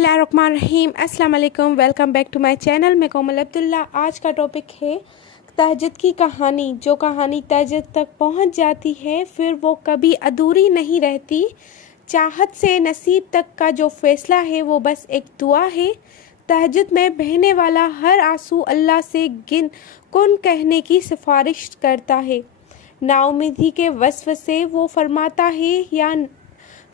बिस्मिल्लाहिर्रहमानिर्रहीम। अस्सलाम वालेकुम, welcome back to my channel. मैं कोमल अब्दुल्ला। आज का टॉपिक है तहज्जुद की कहानी। जो कहानी तहज्जुद तक पहुंच जाती है फिर वो कभी अधूरी नहीं रहती। चाहत से नसीब तक का जो फ़ैसला है वो बस एक दुआ है। तहज्जुद में बहने वाला हर आंसू अल्लाह से कुन कहने की सिफारिश करता है। नाउमीदी के वसवसे वो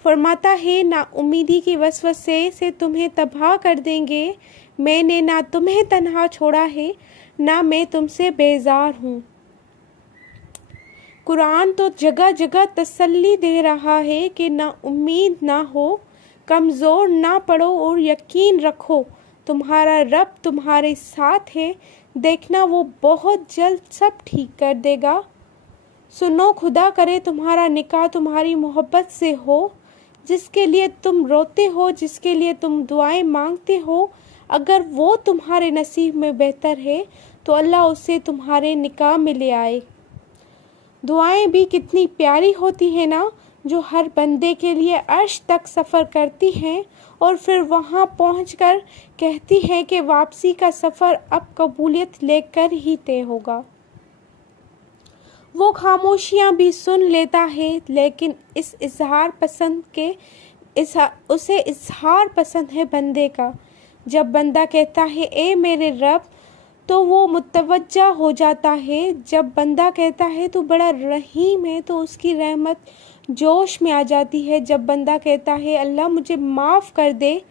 फरमाता है ना उम्मीदी की वसवसे से तुम्हें तबाह कर देंगे। मैंने ना तुम्हें तन्हा छोड़ा है ना मैं तुमसे बेजार हूँ। कुरान तो जगह जगह तसल्ली दे रहा है कि ना उम्मीद ना हो, कमज़ोर ना पड़ो और यकीन रखो तुम्हारा रब तुम्हारे साथ है। देखना वो बहुत जल्द सब ठीक कर देगा। सुनो, खुदा करे तुम्हारा निकाह तुम्हारी मोहब्बत से हो। जिसके लिए तुम रोते हो, जिसके लिए तुम दुआएं मांगते हो, अगर वो तुम्हारे नसीब में बेहतर है तो अल्लाह उसे तुम्हारे निकाह में ले आए। दुआएं भी कितनी प्यारी होती हैं ना, जो हर बंदे के लिए अर्श तक सफ़र करती हैं और फिर वहाँ पहुंचकर कहती हैं कि वापसी का सफ़र अब कबूलियत लेकर ही तय होगा। वो खामोशियाँ भी सुन लेता है, लेकिन उसे इजहार पसंद है बंदे का। जब बंदा कहता है ए मेरे रब, तो वो मुतवज्जा हो जाता है। जब बंदा कहता है तू बड़ा रहीम है, तो उसकी रहमत जोश में आ जाती है। जब बंदा कहता है अल्लाह मुझे माफ़ कर दे,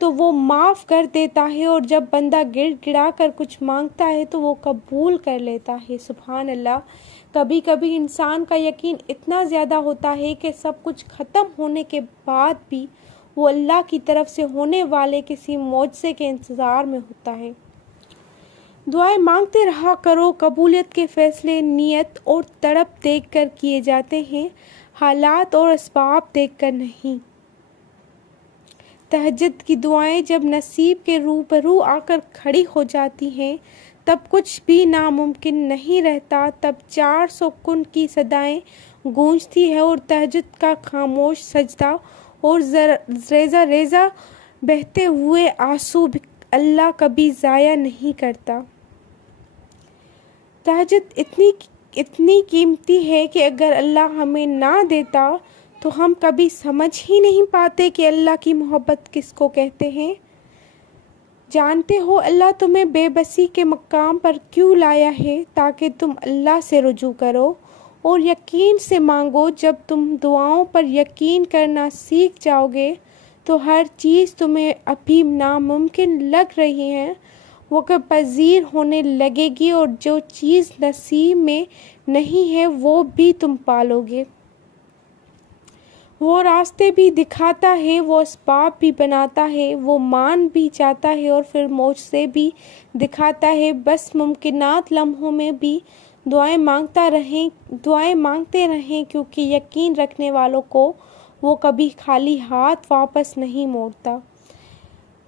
तो वो माफ़ कर देता है। और जब बंदा गिड़गिड़ा कर कुछ मांगता है तो वो कबूल कर लेता है। सुभान अल्लाह। कभी कभी इंसान का यकीन इतना ज़्यादा होता है कि सब कुछ ख़त्म होने के बाद भी वो अल्लाह की तरफ से होने वाले किसी मौजज़े के इंतज़ार में होता है। दुआएं मांगते रहा करो। कबूलियत के फ़ैसले नियत और तड़प देखकर किए जाते हैं, हालात और असबाब देखकर नहीं। तहज्जुद की दुआएं जब नसीब के रूबरू आकर खड़ी हो जाती हैं तब कुछ भी नामुमकिन नहीं रहता। तब 400 कुन की सदाएं गूंजती है और तहज्जुद का खामोश सजदा और रेज़ा रेज़ा बहते हुए आंसू भी अल्लाह कभी ज़ाया नहीं करता। तहज्जुद इतनी कीमती है कि अगर अल्लाह हमें ना देता तो हम कभी समझ ही नहीं पाते कि अल्लाह की मोहब्बत किसको कहते हैं। जानते हो अल्लाह तुम्हें बेबसी के मकाम पर क्यों लाया है? ताकि तुम अल्लाह से रुजू करो और यकीन से मांगो। जब तुम दुआओं पर यकीन करना सीख जाओगे तो हर चीज़ तुम्हें अभी नामुमकिन लग रही है वो कब पजीर होने लगेगी, और जो चीज़ नसीब में नहीं है वो भी तुम पालोगे। वो रास्ते भी दिखाता है, वो असबाब भी बनाता है, वो मान भी जाता है और फिर मौजज़े भी दिखाता है। बस मुमकिनात लम्हों में भी दुआएं मांगते रहें, क्योंकि यकीन रखने वालों को वो कभी खाली हाथ वापस नहीं मोड़ता।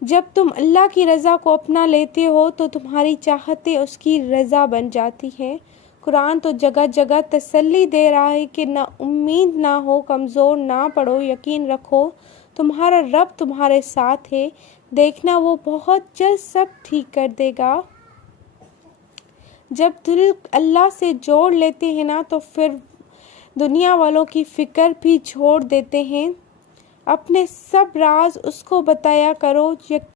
जब तुम अल्लाह की रज़ा को अपना लेते हो तो तुम्हारी चाहतें उसकी रज़ा बन जाती हैं। कुरान तो जगह जगह तसल्ली दे रहा है कि ना उम्मीद ना हो, कमज़ोर ना पड़ो, यकीन रखो तुम्हारा रब तुम्हारे साथ है। देखना वो बहुत जल्द सब ठीक कर देगा। जब दिल अल्लाह से जोड़ लेते हैं ना तो फिर दुनिया वालों की फ़िक्र भी छोड़ देते हैं। अपने सब राज उसको बताया करो।